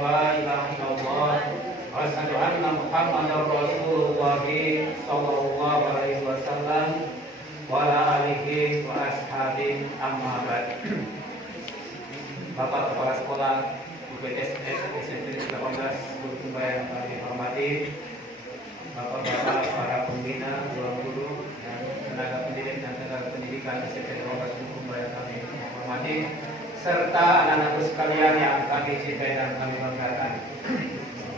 la ilaha illallah wa asyhadu anna Muhammadar Rasulullah sallallahu alaihi wasallam wa ala alihi wa ashabihi amma ba'd. Bapak Kepala Sekolah UPTS SMP 18 Bulukumba yang kami hormati, Bapak-bapak para pembina, guru dan tenaga pendidik dan tenaga pendidikan SMP 18 Bulukumba yang kami hormati, serta anak-anakku sekalian yang kami cintai dan kami banggakan.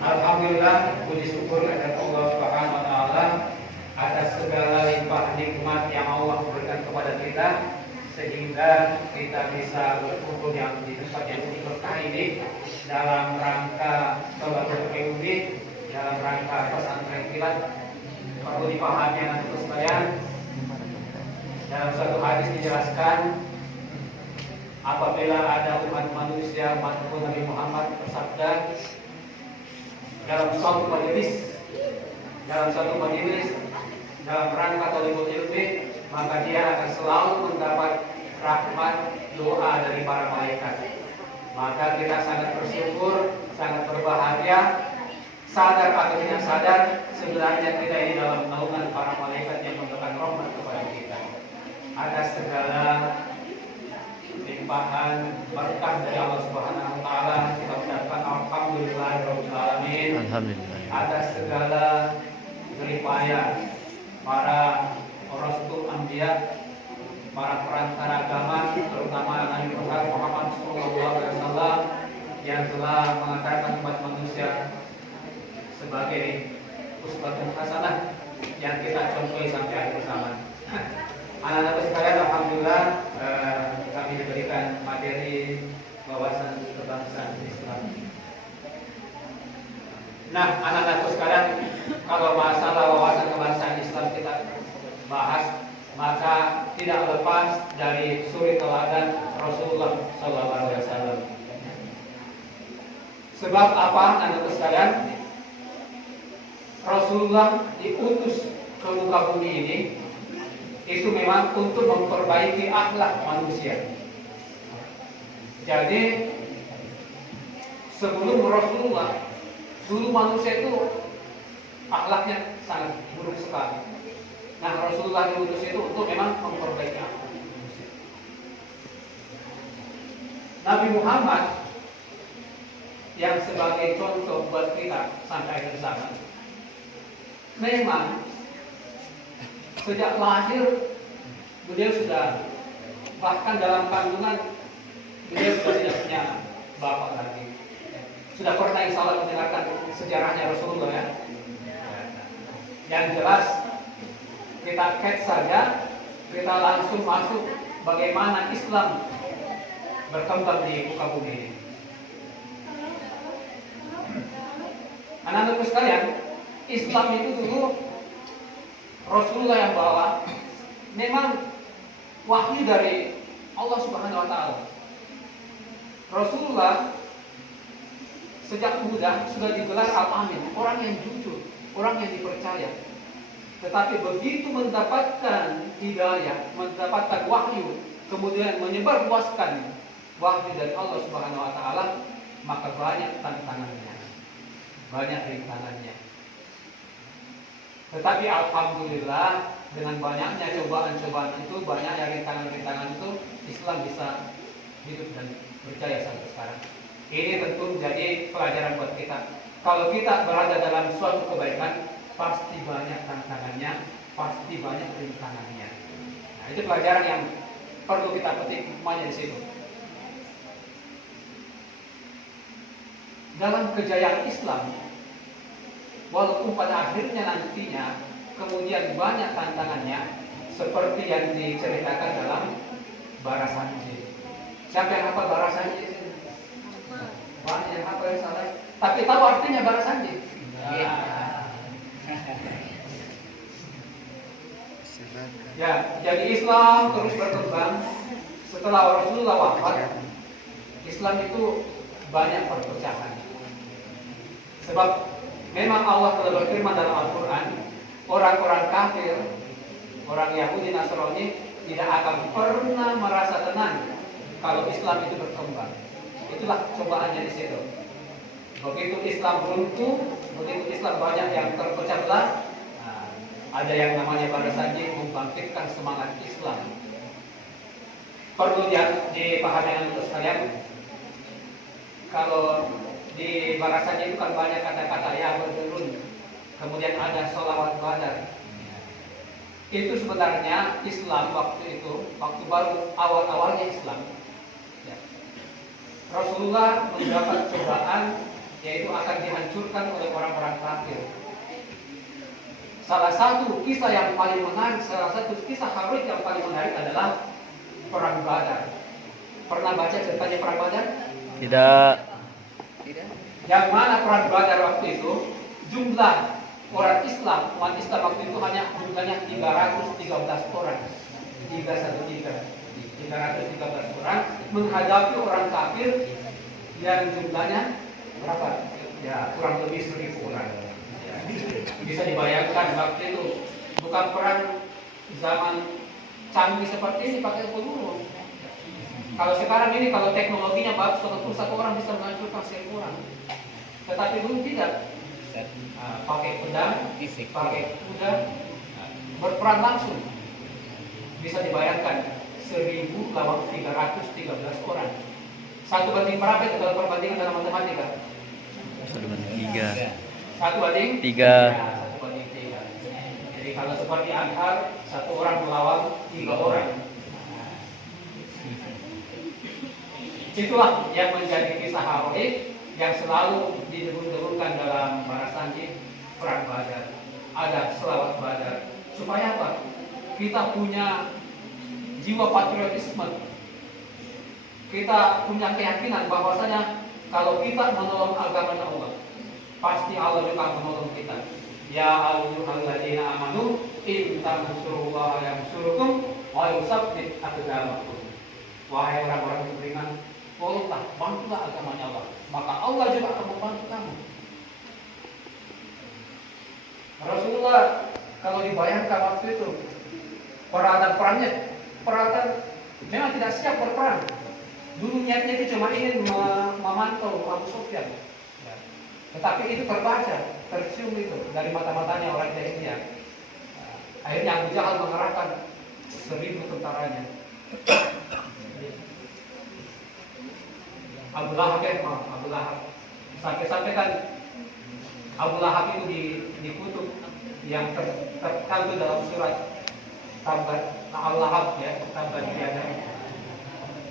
Alhamdulillah, puji syukur kepada Allah Subhanahu wa taala atas segala limpah nikmat yang Allah berikan kepada kita, sehingga kita bisa berkumpul di tempat yang berkah ini dalam rangka Tolatul Ilmi, dalam rangka pesantren kilat. Perlu dipahami anak-anak sekalian, dalam suatu hadis dijelaskan, apabila ada umat manusia maupun Nabi Muhammad bersabda dalam suatu majelis dalam rangka Thalibul Ilmi, maka dia akan selalu mendapat rahmat doa dari para malaikat. Maka kita sangat bersyukur, sangat berbahagia, sadar atau tidak sadar, sebenarnya kita ini dalam naungan para malaikat yang memberikan rahmat kepada kita. Atas segala limpahan berkah dari Allah Subhanahu wa taala, kita ucapkan alhamdulillahirabbil alamin. Alhamdulillah. Atas segala jeripaya para rasul anbiya, para perantara agama, terutama Nabi Muhammad SAW yang telah mengantarkan umat manusia sebagai uswatun hasanah yang kita contohi sampai akhir zaman. Anak-anak sekalian, alhamdulillah kami diberikan materi wawasan kebangsaan Islam. Nah, anak-anak sekalian, kalau masalah wawasan kebangsaan Islam kita bahas, maka tidak lepas dari suri teladan Rasulullah SAW. Sebab apa, anak-anak sekalian? Rasulullah diutus ke muka bumi ini itu memang untuk memperbaiki akhlak manusia. Jadi sebelum Rasulullah, dulu manusia itu akhlaknya sangat buruk sekali. Nah, Rasulullah diutus itu untuk memang memperbaiki akhlak manusia. Nabi Muhammad yang sebagai contoh buat kita sampai akhir zaman, memang sejak lahir beliau sudah, bahkan dalam kandungan beliau sudah tidak punya bapak lagi. Sudah pernah insya Allah mendengarkan sejarahnya Rasulullah ya. Yang jelas kita catch saja, kita langsung masuk bagaimana Islam berkembang di muka bumi ini. Anak-anakku sekalian, Islam itu dulu Rasulullah yang bawa, memang wahyu dari Allah Subhanahu wa taala. Rasulullah sejak muda sudah digelar al-amin, orang yang jujur, orang yang dipercaya. Tetapi begitu mendapatkan hidayah, mendapatkan wahyu, kemudian menyebarluaskan wahyu dari Allah Subhanahu wa taala, maka banyak tantangannya, banyak rintangannya. Tetapi alhamdulillah, dengan banyaknya cobaan-cobaan itu, banyaknya rintangan-rintangan itu, Islam bisa hidup dan berjaya sampai sekarang. Ini tentu menjadi pelajaran buat kita. Kalau kita berada dalam suatu kebaikan, pasti banyak tantangannya, pasti banyak rintangannya. Nah, itu pelajaran yang perlu kita petik hikmahnya di situ. Dalam kejayaan Islam, walaupun pada akhirnya nantinya kemudian banyak tantangannya, seperti yang diceritakan dalam Barasanji. Siapa yang hafal Barasanji? Banyak yang hafal yang salah. Tapi tahu artinya Barasanji? Ya. Ya, jadi Islam terus berkembang. Setelah Rasulullah wafat, Islam itu banyak perpecahan. Sebab memang Allah telah berfirman dalam Al-Quran, orang-orang kafir, orang Yahudi Nasrani tidak akan pernah merasa tenang kalau Islam itu berkembang. Itulah cobaannya di situ. Begitu Islam runtuh, begitu Islam banyak yang terpecah belah, nah, ada yang namanya Barasanji membangkitkan semangat Islam. Perlu dipahami untuk sekalian, kalau di Barasanji itu kan banyak kata-kata ya berderun, kemudian ada sholawat badar. Itu sebenarnya Islam waktu itu, waktu baru awal-awalnya Islam, ya, Rasulullah mendapat cobaan, yaitu akan dihancurkan oleh orang-orang kafir. Salah satu kisah yang paling menarik, salah satu kisah heroik yang paling menarik adalah Perang Badar. Pernah baca ceritanya Perang Badar? Tidak. Yang mana Perang Badar waktu itu, jumlah orang Islam, umat Islam waktu itu hanya jumlahnya 313 orang. 313 orang menghadapi orang kafir yang jumlahnya berapa? Ya, kurang lebih 1000 orang. Ya, bisa dibayangkan waktu itu bukan perang zaman canggih seperti ini pakai peluru. Kalau sekarang ini kalau teknologinya bagus, satu orang bisa menghancurkan 1000 orang. Tetapi dulu tidak. Pakai pedang, pakai kuda, berperang langsung. Bisa dibayangkan 1000 lawan 313 orang. Satu banding berapa itu kalau perbandingan dalam matematika? 1/3. 1/3. Ya, 1/3. Jadi kalau seperti Anhar, satu orang melawan 3 orang. Itulah yang menjadi kisah heroik yang selalu didebut-debutkan dalam Barasanji Perang Badar. Ada selawat Badar. Supaya apa? Kita punya jiwa patriotisme. Kita punya keyakinan bahwasanya kalau kita menolong agama Allah, pasti Allah juga menolong kita. Ya ayyuhalladzina amanu in tansurullaha yansurkum wa yusabbit aqdamakum. Wahai orang-orang yang beriman, tolonglah, bantulah agamanya Allah, maka Allah juga akan membantu kamu. Rasulullah kalau dibayangkan waktu itu peralatan memang tidak siap berperang. Dulu niatnya itu cuma ingin memantau Abu Sufyan, ya. Tetapi itu terbaca, tercium itu dari mata-matanya orang jahiliyah. Akhirnya Abu Jahal mengerahkan 1000 tentaranya. Abu Lahab sampai kan Abu Lahab itu dikutuk yang terkandung dalam surat Al-Lahab, ya, Tabbat Yada.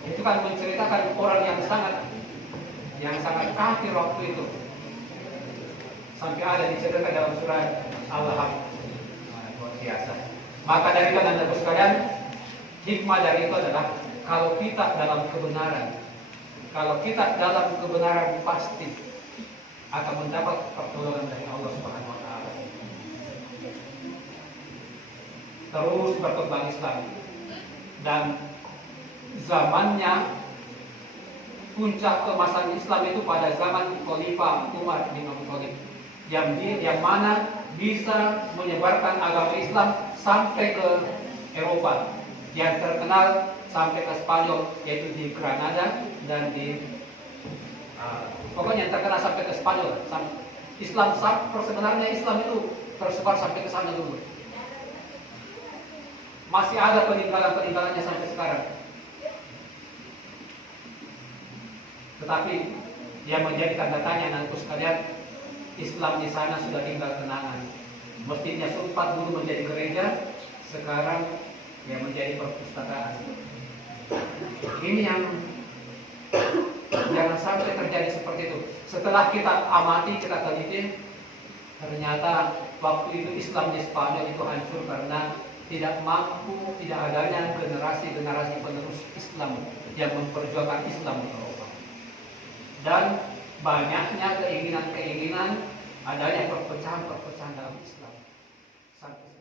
Itu kan menceritakan orang yang sangat kafir waktu itu. Sampai ada diceritakan dalam surat Al-Lahab. Luar biasa. Maka dari itu Anda sekalian, hikmah dari itu adalah kalau kita dalam kebenaran pasti akan mendapat pertolongan dari Allah Subhanahu wa taala. Terus berkembang Islam dan zamannya puncak kemasan Islam itu pada zaman Khalifah Umar bin Abi Thalib yang mana bisa menyebarkan agama Islam sampai ke Eropa, yang terkenal sampai ke Spanyol, yaitu di Granada dan di pokoknya yang terkenal sampai ke Spanyol. Sebenarnya Islam itu tersebar sampai ke sana dulu. Masih ada peninggalan-peninggalannya sampai sekarang. Tetapi yang menjadi tanda tanya nanti sekalian, Islam di sana sudah tinggal kenangan. Mestinya sempat dulu menjadi gereja, sekarang yang menjadi perpustakaan. Ini yang jangan sampai terjadi seperti itu. Setelah kita amati, kita teliti, ternyata waktu itu Islam di Spanyol itu hancur karena tidak adanya generasi penerus Islam yang memperjuangkan Islam di Eropa. Dan banyaknya keinginan adanya perpecahan dalam Islam. Sampai